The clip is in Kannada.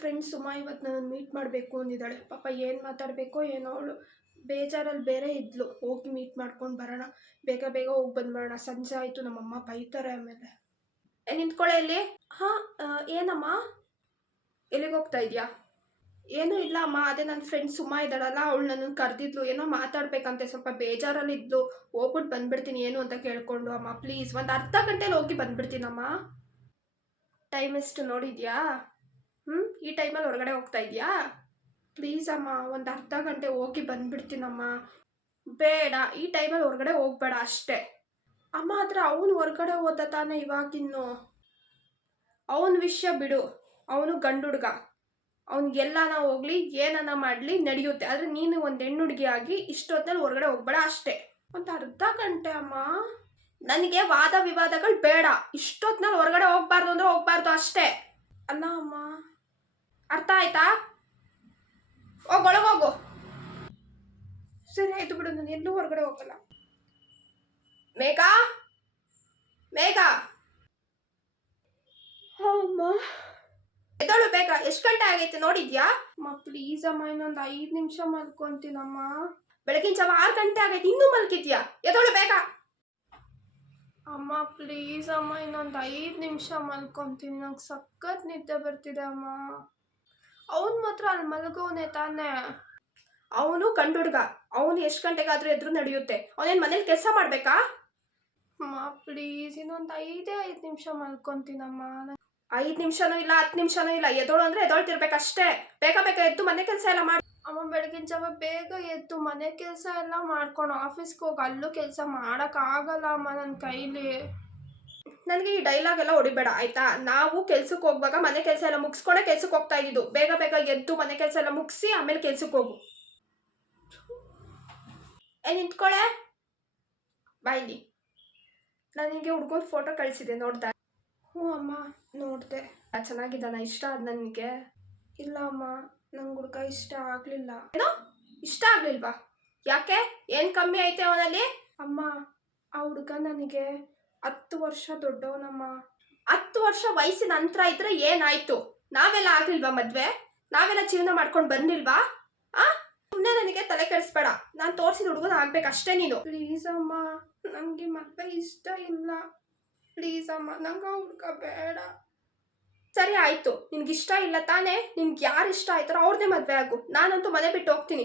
ಫ್ರೆಂಡ್ ಸುಮಾ ಇವತ್ತು ನಾನು ಮೀಟ್ ಮಾಡಬೇಕು ಅಂದಿದ್ದಾಳೆ. ಪಾಪ ಏನು ಮಾತಾಡಬೇಕೋ ಏನೋ, ಅವಳು ಬೇಜಾರಲ್ಲಿ ಬೇರೆ ಇದ್ಲು. ಹೋಗಿ ಮೀಟ್ ಮಾಡ್ಕೊಂಡು ಬರೋಣ, ಬೇಗ ಬೇಗ ಹೋಗಿ ಬಂದ್ಬಿಡೋಣ, ಸಂಜೆ ಆಯಿತು, ನಮ್ಮಮ್ಮ ಬೈತಾರೆ ಆಮೇಲೆ. ನಿಂತ್ಕೊಳ್ಳೆ ಇಲ್ಲಿ. ಹಾಂ, ಏನಮ್ಮ, ಎಲ್ಲಿಗೆ ಹೋಗ್ತಾ ಇದೆಯಾ? ಏನೂ ಇಲ್ಲ ಅಮ್ಮ, ಅದೇ ನನ್ನ ಫ್ರೆಂಡ್ ಸುಮಾ ಇದ್ದಾಳಲ್ಲ, ಅವಳು ನನ್ನನ್ನು ಕರೆದಿದ್ಲು, ಏನೋ ಮಾತಾಡ್ಬೇಕಂತೆ, ಸ್ವಲ್ಪ ಬೇಜಾರಲ್ಲಿ ಇದ್ಲು. ಹೋಗ್ಬಿಟ್ಟು ಬಂದ್ಬಿಡ್ತೀನಿ ಏನು ಅಂತ ಕೇಳ್ಕೊಂಡು. ಅಮ್ಮ ಪ್ಲೀಸ್, ಒಂದು ಅರ್ಧ ಗಂಟೆಲಿ ಹೋಗಿ ಬಂದ್ಬಿಡ್ತೀನಮ್ಮ. ಟೈಮ್ ಎಷ್ಟು ನೋಡಿದ್ಯಾ? ಈ ಟೈಮಲ್ಲಿ ಹೊರಗಡೆ ಹೋಗ್ತಾ ಇದೆಯಾ? ಪ್ಲೀಸ್ ಅಮ್ಮ, ಒಂದು ಅರ್ಧ ಗಂಟೆ ಹೋಗಿ ಬಂದ್ಬಿಡ್ತೀನಮ್ಮ. ಬೇಡ, ಈ ಟೈಮಲ್ಲಿ ಹೊರಗಡೆ ಹೋಗ್ಬೇಡ ಅಷ್ಟೇ. ಅಮ್ಮ ಆದರೆ ಅವನು ಹೊರಗಡೆ ಹೋದ ತಾನೇ ಇವಾಗಿನ್ನು. ಅವನ ವಿಷಯ ಬಿಡು, ಅವನು ಗಂಡು ಹುಡುಗ, ಅವ್ನಿಗೆಲ್ಲನ ಹೋಗ್ಲಿ ಏನನ ಮಾಡಲಿ ನಡೆಯುತ್ತೆ. ಆದರೆ ನೀನು ಒಂದು ಹೆಣ್ಣು ಹುಡುಗಿಯಾಗಿ ಇಷ್ಟೊತ್ತಲ್ಲಿ ಹೊರಗಡೆ ಹೋಗ್ಬೇಡ ಅಷ್ಟೇ. ಒಂದು ಅರ್ಧ ಗಂಟೆ ಅಮ್ಮ. ನನಗೆ ವಾದ ವಿವಾದಗಳು ಬೇಡ. ಇಷ್ಟೊತ್ತಿನಲ್ಲಿ ಹೊರಗಡೆ ಹೋಗ್ಬಾರ್ದು ಅಂದರೆ ಹೋಗ್ಬಾರ್ದು ಅಷ್ಟೇ. ಅಲ್ಲ ಅಮ್ಮ, ಅರ್ಥ ಆಯ್ತಾ? ಒಳಗೋಗು. ಸರಿ ಆಯ್ತು ಬಿಡು, ನಾನು ಎಲ್ಲೂ ಹೊರಗಡೆ ಹೋಗಲ್ಲ. ಮೇಘಾ, ಮೇಘಾ, ಅಮ್ಮ ಎದಳು ಬೇಗ. ಎಷ್ಟು ಗಂಟೆ ಆಗೈತೆ ನೋಡಿದ್ಯಾ? ಅಮ್ಮ ಪ್ಲೀಸ್ ಅಮ್ಮ, ಇನ್ನೊಂದು 5 ನಿಮಿಷ ಮಲ್ಕೊಂತೀನಮ್ಮ. ಬೆಳಗಿನ ಜಾವ 6 ಗಂಟೆ ಆಗೈತೆ, ಇನ್ನೂ ಮಲ್ಕಿದ್ಯಾ? ಎದಳು ಬೇಗ. ಅಮ್ಮ ಪ್ಲೀಸ್ ಅಮ್ಮ, ಇನ್ನೊಂದು 5 ನಿಮಿಷ ಮಲ್ಕೊಂತೀನಿ, ನಂಗೆ ಸಖತ್ ನಿದ್ದೆ ಬರ್ತಿದೆ ಅಮ್ಮ. ಅವನು ಮಾತ್ರ ಅಲ್ಲಿ ಮಲ್ಗೋನೆ ತಾನೆ. ಅವನು ಗಂಡು ಹುಡುಗ, ಅವನು ಎಷ್ಟು ಗಂಟೆಗಾದ್ರೂ ಎದ್ರು ನಡೆಯುತ್ತೆ. ಅವನೇನು ಮನೇಲಿ ಕೆಲಸ ಮಾಡಬೇಕಾ? ಅಮ್ಮ ಪ್ಲೀಸ್, ಇನ್ನೊಂದು 5 ನಿಮಿಷ ಮಲ್ಕೊಂತೀನಮ್ಮ. 5 ನಿಮಿಷನೂ ಇಲ್ಲ, 10 ನಿಮಿಷನೂ ಇಲ್ಲ. ಎದೋಳು ಅಂದರೆ ಎದೊಳ್ತಿರ್ಬೇಕಷ್ಟೇ. ಬೇಗ ಬೇಗ ಎದ್ದು ಮನೆ ಕೆಲಸ ಎಲ್ಲ ಮಾಡಿ. ಅಮ್ಮ ಬೆಳಗಿನ ಜಾವ ಬೇಗ ಎದ್ದು ಮನೆ ಕೆಲಸ ಎಲ್ಲ ಮಾಡ್ಕೊಂಡು ಆಫೀಸ್ಗೆ ಹೋಗಿ ಅಲ್ಲೂ ಕೆಲಸ ಮಾಡೋಕ್ಕಾಗಲ್ಲ ಅಮ್ಮ ನನ್ನ ಕೈಲಿ. ನನಗೆ ಈ ಡೈಲಾಗ್ ಎಲ್ಲ ಹೊಡಿಬೇಡ ಆಯಿತಾ? ನಾವು ಕೆಲ್ಸಕ್ಕೆ ಹೋಗುವಾಗ ಮನೆ ಕೆಲಸ ಎಲ್ಲ ಮುಗಿಸ್ಕೊಂಡೆ ಕೆಲ್ಸಕ್ಕೆ ಹೋಗ್ತಾ ಇದ್ದಿದ್ದು. ಬೇಗ ಬೇಗ ಎದ್ದು ಮನೆ ಕೆಲಸ ಎಲ್ಲ ಮುಗಿಸಿ ಆಮೇಲೆ ಕೆಲ್ಸಕ್ಕೆ ಹೋಗು. ನಿಂತ್ಕೊಳ್ಳೆ, ಬಾಯ್ಲಿ. ನನಗೆ ಹುಡುಗನ ಫೋಟೋ ಕಳಿಸಿದೆ, ನೋಡ್ದೆ? ಹ್ಞೂ ಅಮ್ಮ ನೋಡಿದೆ. ಚೆನ್ನಾಗಿದ್ದಾನ? ಇಷ್ಟ ಆದ ನನಗೆ? ಇಲ್ಲ ಅಮ್ಮ, ನಂಗೆ ಹುಡುಗ ಇಷ್ಟ ಆಗಲಿಲ್ಲ. ಏನೋ ಇಷ್ಟ ಆಗಲಿಲ್ವಾ? ಯಾಕೆ, ಏನು ಕಮ್ಮಿ ಐತೆ ಅವನಲ್ಲಿ? ಅಮ್ಮ ಆ ಹುಡುಗ ನನಗೆ 10 ವರ್ಷ ದೊಡ್ಡವನಮ್ಮ. 10 ವರ್ಷ ವಯಸ್ಸಿನ ಅಂತರ ಇದ್ರೆ ಏನಾಯ್ತು? ನಾವೆಲ್ಲ ಆಗ್ಲಿಲ್ವಾ ಮದ್ವೆ? ನಾವೆಲ್ಲ ಜೀವನ ಮಾಡ್ಕೊಂಡು ಬಂದಿಲ್ವಾ? ಸುಮ್ಮನೆ ನನಗೆ ತಲೆ ಕೆಡಿಸ್ಬೇಡ. ನಾನು ತೋರಿಸಿದ ಹುಡುಗನ ಆಗ್ಬೇಕಷ್ಟೇ ನೀನು. ಪ್ಲೀಸ್ ಅಮ್ಮ, ನನಗೆ ಮದ್ವೆ ಇಷ್ಟ ಇಲ್ಲ. ಪ್ಲೀಸ್ ಅಮ್ಮ, ನಂಗೆ ಆ ಹುಡುಗ ಬೇಡ. ಸರಿ ಆಯಿತು, ನಿನ್ಗೆ ಇಷ್ಟ ಇಲ್ಲ ತಾನೇ? ನಿನ್ಗೆ ಯಾರು ಇಷ್ಟ ಆಯ್ತಾರೋ ಅವ್ರನ್ನೇ ಮದುವೆ ಆಗು. ನಾನಂತೂ ಮನೆ ಬಿಟ್ಟು ಹೋಗ್ತೀನಿ.